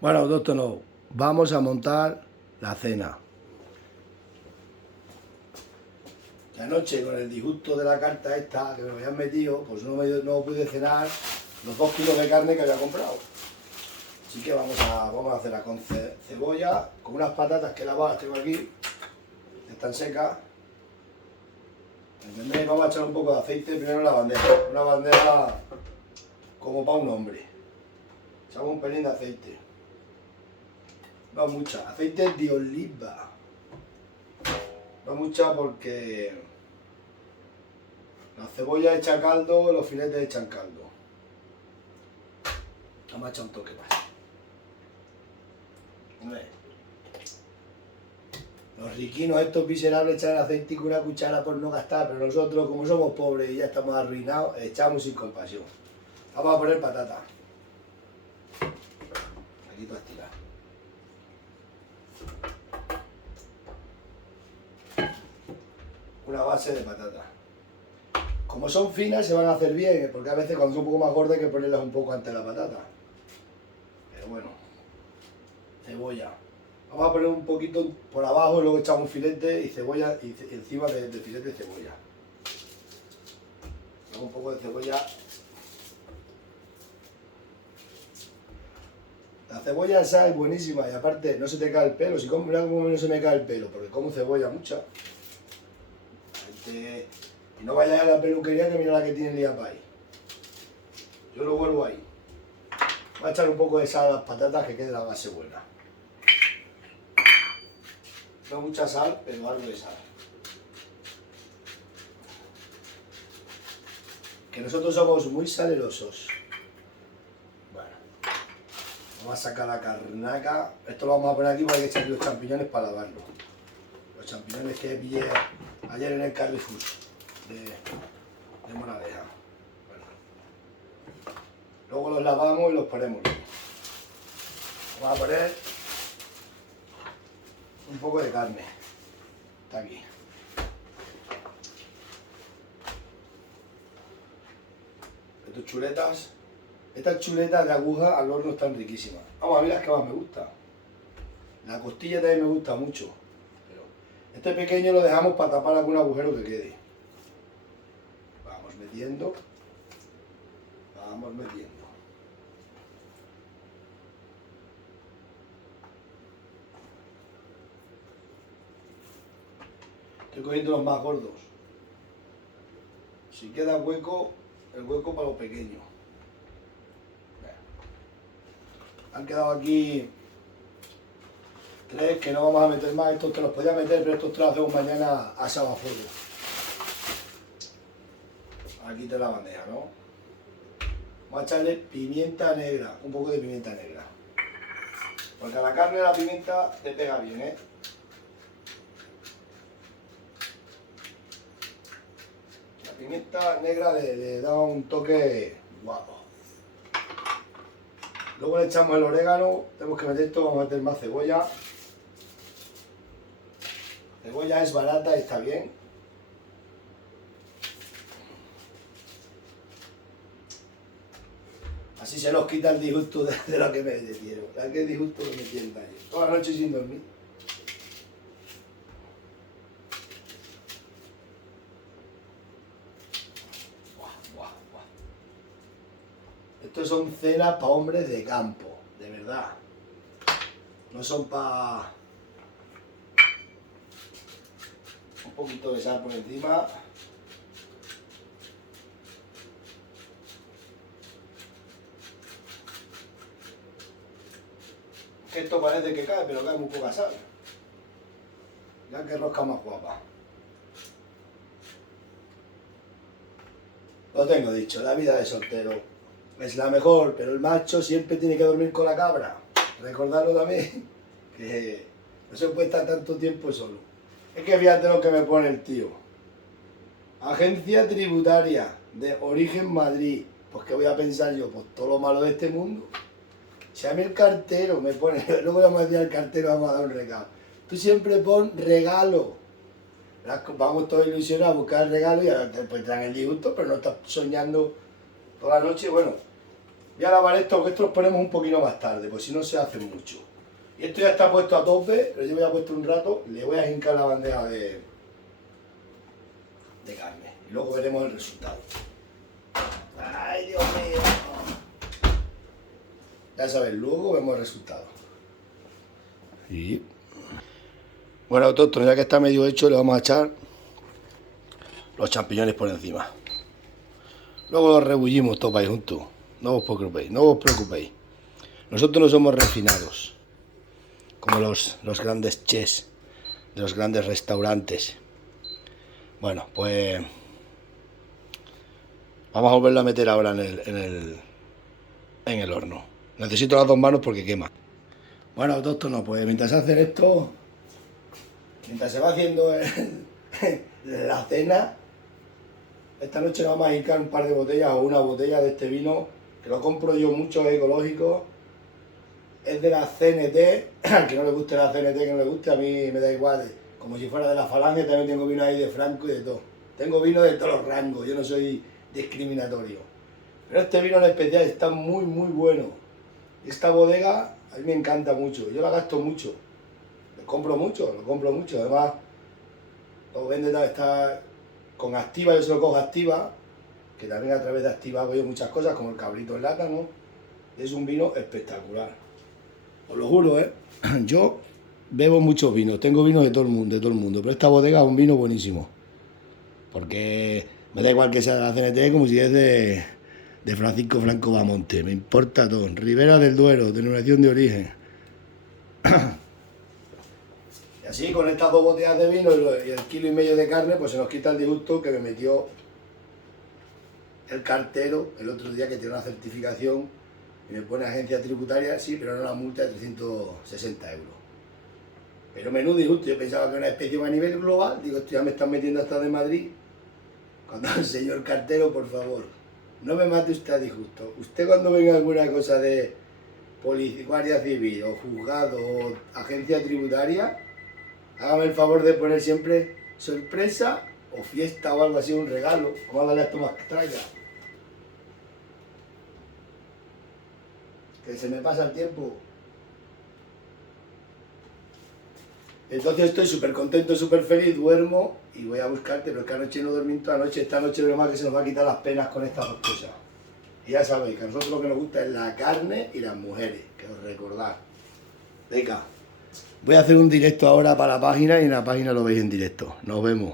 Bueno, doctor, no. Vamos a montar la cena. La noche, con el disgusto de la carta esta que me habían metido, pues no pude cenar los 2 kilos de carne que había comprado. Así que vamos a hacerla con cebolla, con unas patatas que las tengo aquí, están secas. ¿Entendéis? Vamos a echar un poco de aceite primero en la bandeja. Una bandeja como para un hombre. Echamos un pelín de aceite. No mucha, aceite de oliva. No mucha porque la cebolla echa caldo, los filetes echan caldo. Vamos a echar un toque más. Hombre, los riquinos estos miserables echan aceite con una cuchara por no gastar, pero nosotros, como somos pobres y ya estamos arruinados, echamos sin compasión. Vamos a poner patata. Aquí tú estiras. Una base de patata. Como son finas se van a hacer bien, porque a veces cuando son un poco más gordas hay que ponerlas un poco antes de la patata. Pero bueno, cebolla. Vamos a poner un poquito por abajo y luego echamos un filete y cebolla y encima del filete cebolla. Luego un poco de cebolla. La cebolla esa es buenísima y aparte no se te cae el pelo. Si como, mira cómo no se me cae el pelo, porque como cebolla mucha. Y no vayas a la peluquería que mira la que tiene el Liapay. Yo lo vuelvo ahí. Voy a echar un poco de sal a las patatas que quede la base buena. No mucha sal, pero algo de sal. Que nosotros somos muy salerosos. Bueno, vamos a sacar la carnaca. Esto lo vamos a poner aquí porque hay que echar los champiñones para lavarlo. Los champiñones que pillé ayer en el Carrefour de Moraleja. Bueno. Luego los lavamos y los ponemos. Vamos a poner un poco de carne. Está aquí. Estas chuletas de aguja al horno están riquísimas. Vamos a ver las que más me gustan. La costilla también me gusta mucho. Pero este pequeño lo dejamos para tapar algún agujero que quede. Vamos metiendo. Vamos metiendo. Estoy cogiendo los más gordos. Si queda hueco, el hueco para los pequeños. Han quedado aquí 3 que no vamos a meter más. Estos te los podía meter, pero estos te los hacemos mañana asado a fuego. Aquí te la bandeja, ¿no? Vamos a echarle pimienta negra, un poco de pimienta negra. Porque a la carne la pimienta te pega bien, ¿eh? La pimienta negra le da un toque guapo. Luego le echamos el orégano, tenemos que meter esto, vamos a meter más cebolla. Cebolla es barata y está bien. Así se nos quita el disgusto de lo que me metieron. ¿Sabes qué disgusto que me metieron ayer? Toda la noche sin dormir. Buah, buah, buah. Estos son cenas para hombres de campo, de verdad. No son para... Un poquito de sal por encima. Que esto parece que cae, pero cae muy poca sal. Ya que rosca más guapa. Lo tengo dicho, la vida de soltero es la mejor, pero el macho siempre tiene que dormir con la cabra. Recordarlo también, que no se puede estar tanto tiempo solo. Es que fíjate lo que me pone el tío. Agencia tributaria de origen Madrid. Pues qué voy a pensar yo, pues todo lo malo de este mundo. Si a mí el cartero me pone, luego vamos a decir al cartero, vamos a dar un regalo. Tú siempre pon regalo. Vamos todos ilusionados a buscar regalo y ahora pues traen el disgusto, pero no estás soñando toda la noche. Bueno, Voy a lavar esto, porque esto los ponemos un poquito más tarde, pues si no se hace mucho. Y esto ya está puesto a tope, lo llevo ya puesto un rato, le voy a hincar la bandeja de carne. Y luego veremos el resultado. ¡Ay, Dios mío! Ya sabes, luego vemos el resultado. Y... bueno, autóctono, ya que está medio hecho, le vamos a echar los champiñones por encima. Luego los rebullimos todos ahí juntos. No os preocupéis, no os preocupéis. Nosotros no somos refinados, como los grandes chefs de los grandes restaurantes. Bueno, pues vamos a volverlo a meter ahora en el horno. Necesito las dos manos porque quema. Bueno, autóctono, pues mientras hacen esto, mientras se va haciendo la cena, esta noche vamos a hincar un par de botellas o una botella de este vino, que lo compro yo mucho, es ecológico. Es de la CNT, al que no le guste la CNT, que no le guste, a mí me da igual. Como si fuera de la Falange, también tengo vino ahí de Franco y de todo. Tengo vino de todos los rangos, yo no soy discriminatorio. Pero este vino en especial está muy, muy bueno. Esta bodega a mí me encanta mucho, yo la gasto mucho. Lo compro mucho. Además, lo vende, está con Activa, yo se lo cojo Activa, que también a través de Activa hago yo muchas cosas, como el cabrito en lata, ¿no? Es un vino espectacular. Os lo juro, ¿eh? Yo bebo muchos vinos, tengo vinos de todo el mundo, pero esta bodega es un vino buenísimo. Porque me da igual que sea de la CNT como si es de Francisco Franco Bamonte, me importa todo. Ribera del Duero, denominación de origen. Y así, con estas dos botellas de vino y el kilo y medio de carne, pues se nos quita el disgusto que me metió el cartero el otro día, que tiene una certificación y me pone agencia tributaria, sí, pero no una multa de 360 euros. Pero menudo disgusto, yo pensaba que era una inspección a nivel global, digo, esto ya me están metiendo hasta de Madrid. Cuando el señor cartero, por favor, no me mate usted a disgusto. Usted, cuando venga alguna cosa de policía, guardia civil o juzgado o agencia tributaria, hágame el favor de poner siempre sorpresa o fiesta o algo así, un regalo. Vamos a darle a esto más que traiga. Que se me pasa el tiempo. Entonces estoy súper contento, súper feliz, duermo y voy a buscarte, pero es que anoche no dormí toda la noche. Esta noche lo más que se nos va a quitar las penas con estas dos cosas. Y ya sabéis que a nosotros lo que nos gusta es la carne y las mujeres, que os recordad. Venga, voy a hacer un directo ahora para la página y en la página lo veis en directo. Nos vemos.